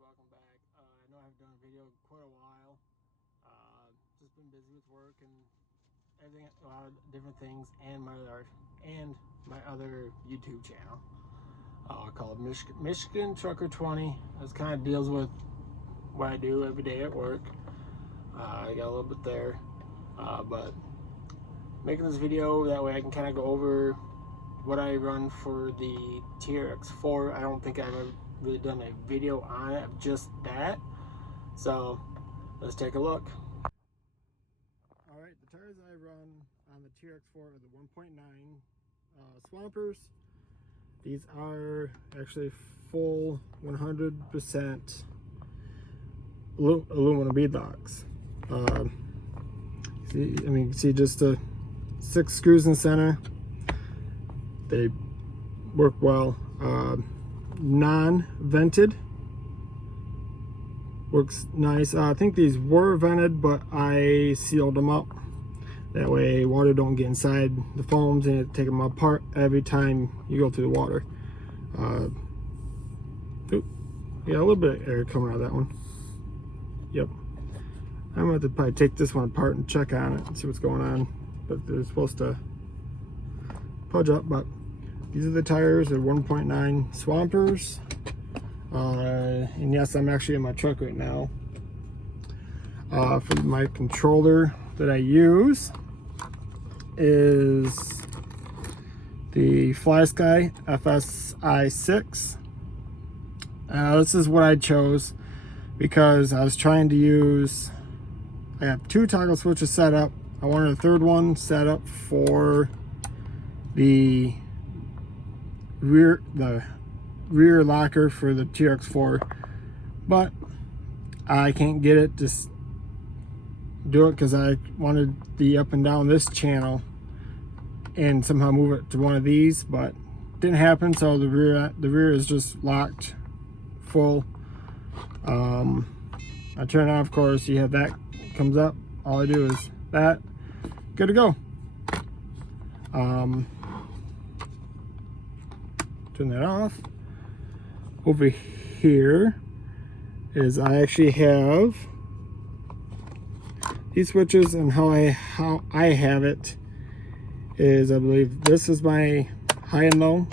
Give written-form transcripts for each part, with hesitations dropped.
welcome back. I know I haven't done a video in quite a while. Just been busy with work and everything, a lot of different things, and my other YouTube channel called Michigan Trucker 20. This kind of deals with what I do every day at work. I got a little bit there, but making this video that way I can kind of go over what I run for the TRX4. I don't think I've ever really done a video on it of just that, so let's take a look. Alright, the tires I run on the TRX4 are the 1.9 Swampers. These are actually full 100% aluminum beadlocks. You can see just the 6 screws in the center. They work well. Non-vented, works nice. I think these were vented, but I sealed them up. That way water don't get inside the foams and take them apart every time you go through the water. Yeah, a little bit of air coming out of that one. Yep. I'm going to probably take this one apart and check on it and see what's going on. But they're supposed to pudge up. But these are the tires. They're 1.9 Swampers. And yes, I'm actually in my truck right now. For my controller that I use is the FlySky FSI6. This is what I chose because I was trying to use, I have 2 toggle switches set up. I wanted a third one set up for the rear locker for the TRX4, but I can't get it to do it because I wanted the up and down this channel and somehow move it to one of these, but didn't happen. So the rear is just locked full. I turn it on, of course. You have that comes up. All I do is that, good to go. Turn that off. Over here is I actually have these switches, and how I have it is I believe this is my high and low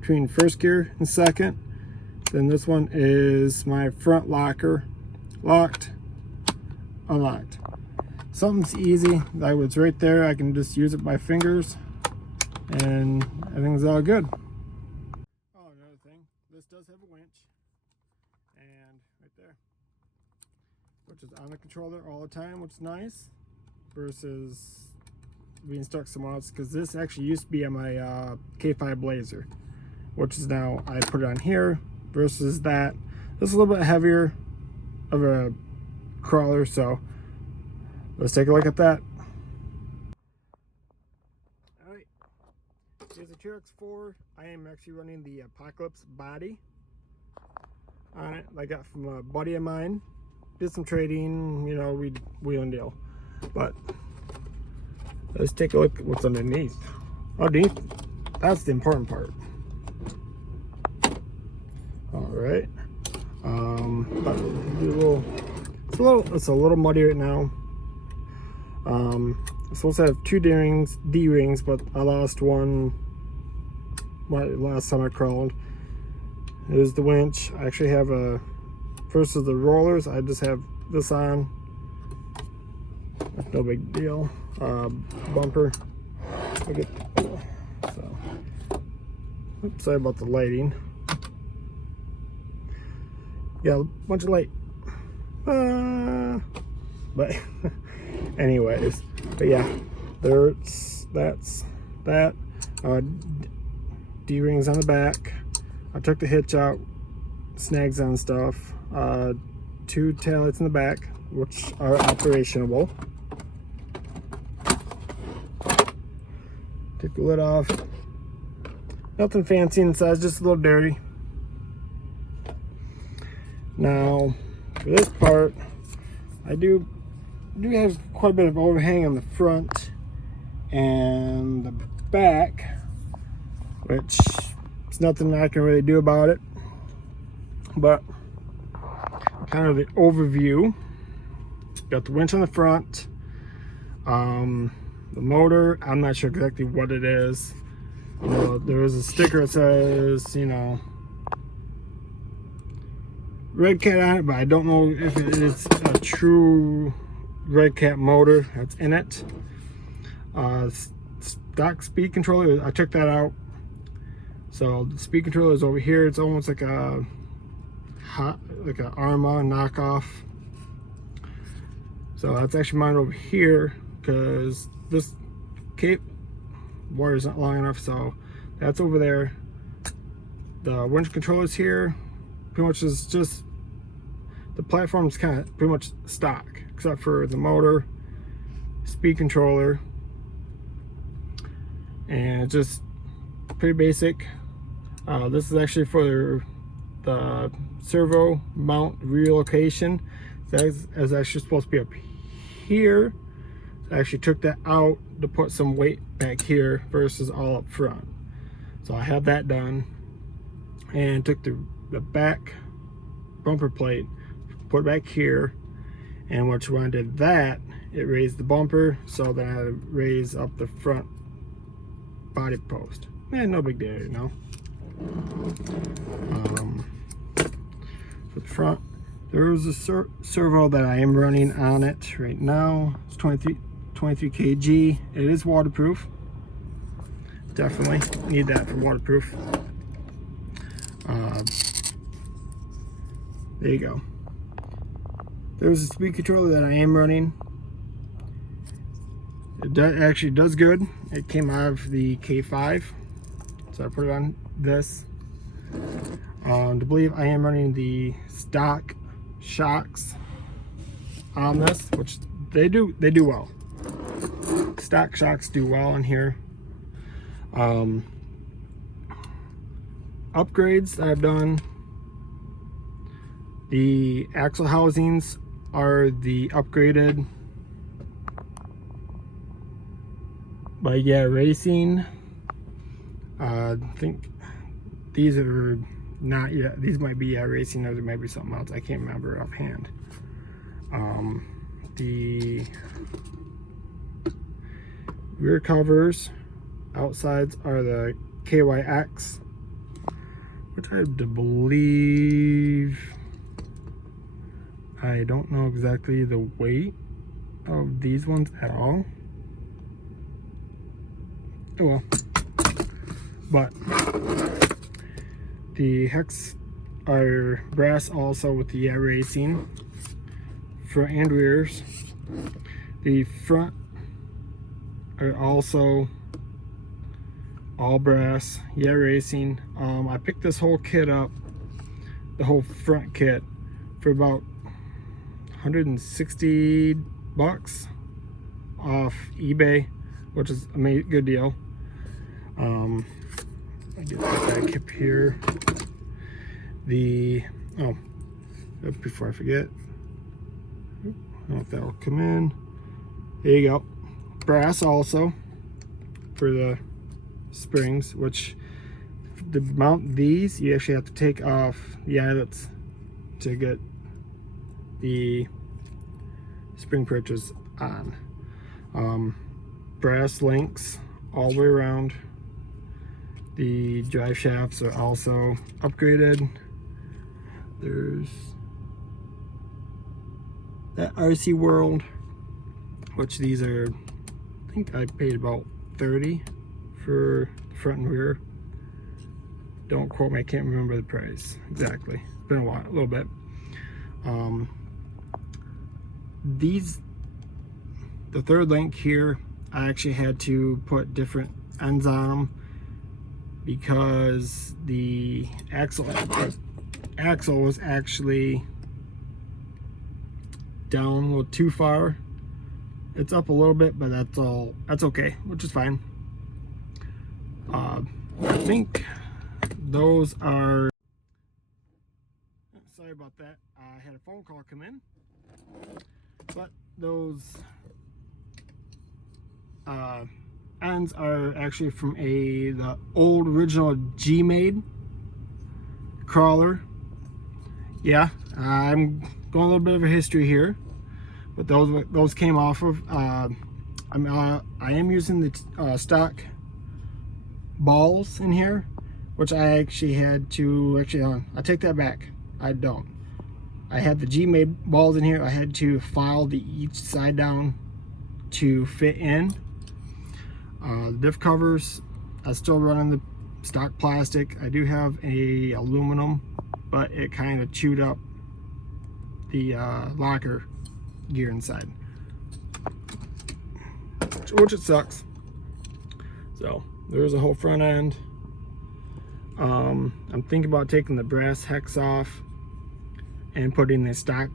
between first gear and second. Then this one is my front locker, locked, unlocked. Something's easy. That was right there. I can just use it by fingers and everything's all good. Oh, another thing, this does have a winch, and right there, which is on the controller all the time, which is nice, versus being stuck somewhere else, because this actually used to be on my K5 Blazer, which is now I put it on here, versus that. This is a little bit heavier of a crawler, so let's take a look at that. Alright, here's the TRX4. I am actually running the Apocalypse body on it. I got from a buddy of mine. Did some trading, you know, we wheel and deal. But let's take a look at what's underneath. Underneath, that's the important part. Alright. It's a little muddy right now. I'm supposed to have 2 D-rings, but I lost one last time I crawled. Here's the winch. I actually have first is the rollers. I just have this on. That's no big deal. Bumper. Oops, sorry about the lighting. Yeah, a bunch of light. But anyways, but yeah, that's that. D-rings on the back. I took the hitch out, snags on stuff. 2 taillights in the back, which are operationable. Take the lid off. Nothing fancy inside, just a little dirty. Now, for this part, I do have quite a bit of overhang on the front and the back, which is nothing I can really do about it. But kind of the overview. Got the winch on the front. The motor, I'm not sure exactly what it is. You know, there is a sticker that says, you know, Red Cat on it, but I don't know if it is a true Red Cat motor that's in it. Stock speed controller, I took that out. So the speed controller is over here. It's almost like an Arma knockoff. So that's actually mine over here because this cape wire is not long enough. So that's over there. The winch controllers here pretty much is just, the platform is kind of pretty much stock except for the motor, speed controller, and it's just pretty basic. This is actually for the servo mount relocation. That is actually supposed to be up here. I actually took that out to put some weight back here versus all up front. So I have that done, and took the back bumper plate, put it back here, and once when I did that, it raised the bumper, so then I had to raise up the front body post. Man, no big deal, you know. For the front, there is a servo that I am running on it right now. It's 23 kg. It is waterproof. Definitely need that for waterproof. There you go. There's a speed controller that I am running. It actually does good. It came out of the K5, so I put it on this. To believe I am running the stock shocks on this, which they do well. Stock shocks do well in here. Upgrades that I've done. The axle housings are the upgraded by Racing. I think these are not yet. These might be Racing, or there might be something else. I can't remember offhand. The rear covers outsides are the KYX, which I believe, I don't know exactly the weight of these ones at all. Oh well. But the hex are brass also with the Racing front and rears. The front are also all brass, Racing. I picked this whole kit up, the whole front kit, for about $160 off eBay, which is a good deal. I get that back up here. Before I forget, I don't know if that will come in. There you go. Brass also for the springs, which to mount these, you actually have to take off the eyelets to get the spring perches on. Brass links all the way around. The drive shafts are also upgraded. There's that RC World, which these are, I think I paid about $30 for the front and rear. Don't quote me, I can't remember the price exactly. It's been a while, a little bit. The third link here, I actually had to put different ends on them because the axle was actually down a little too far. It's up a little bit, but that's okay, which is fine. I think those are, sorry about that, I had a phone call come in, but those ends are actually from the old original G-Made crawler. Yeah, I'm going a little bit of a history here, but those came off of. I am using the stock balls in here, which I actually had to I take that back. I don't. I had the G-made balls in here. I had to file each side down to fit in. The diff covers, I still running the stock plastic. I do have a aluminum, but it kind of chewed up the locker gear inside, which it sucks. So there's a whole front end. I'm thinking about taking the brass hex off and putting the stock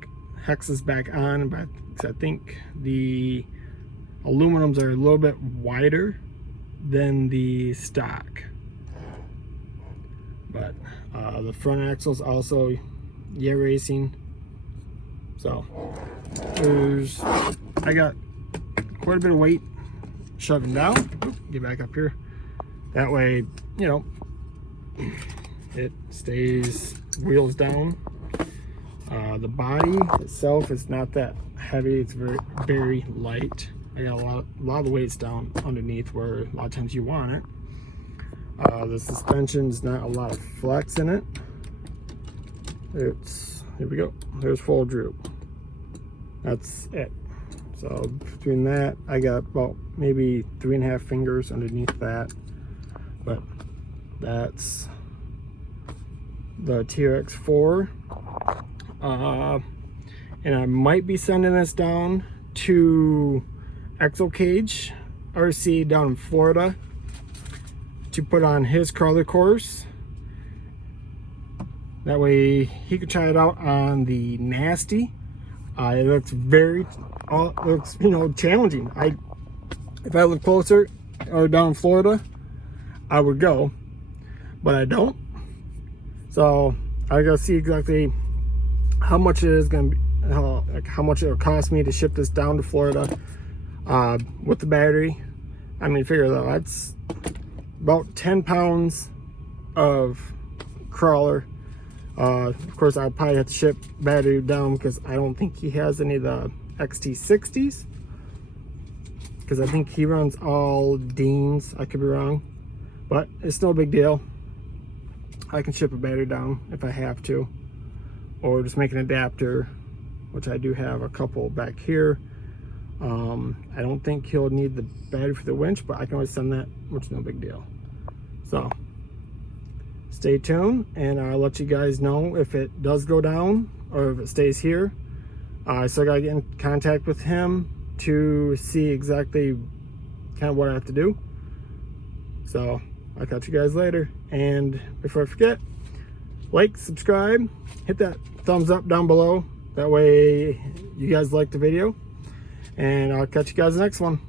hexes back on, but I think the aluminums are a little bit wider than the stock. But the front axles also racing. So I got quite a bit of weight shoving down. Get back up here. That way, you know, it stays wheels down. The body itself is not that heavy. It's very light. I got a lot of the weights down underneath where a lot of times you want it. The suspension's not a lot of flex in it. Here we go. There's full droop. That's it. So between that, I got about maybe 3.5 fingers underneath that. But that's the TRX4. And I might be sending this down to Exocage RC down in Florida to put on his crawler course. That way he could try it out on the Nasty. It looks challenging. If I live closer or down in Florida, I would go, but I don't. So I gotta see exactly how much it is gonna be, how much it'll cost me to ship this down to Florida with the battery. I mean, figure that out. That's about 10 pounds of crawler. Of course, I'll probably have to ship battery down because I don't think he has any of the XT60s, because I think he runs all Deans. I could be wrong, but it's no big deal. I can ship a battery down if I have to, or just make an adapter, which I do have a couple back here. I don't think he'll need the battery for the winch, but I can always send that, which is no big deal. So stay tuned, and I'll let you guys know if it does go down or if it stays here. I still gotta get in contact with him to see exactly kind of what I have to do. So I'll catch you guys later. And before I forget, like, subscribe, hit that thumbs up down below. That way you guys like the video. And I'll catch you guys in the next one.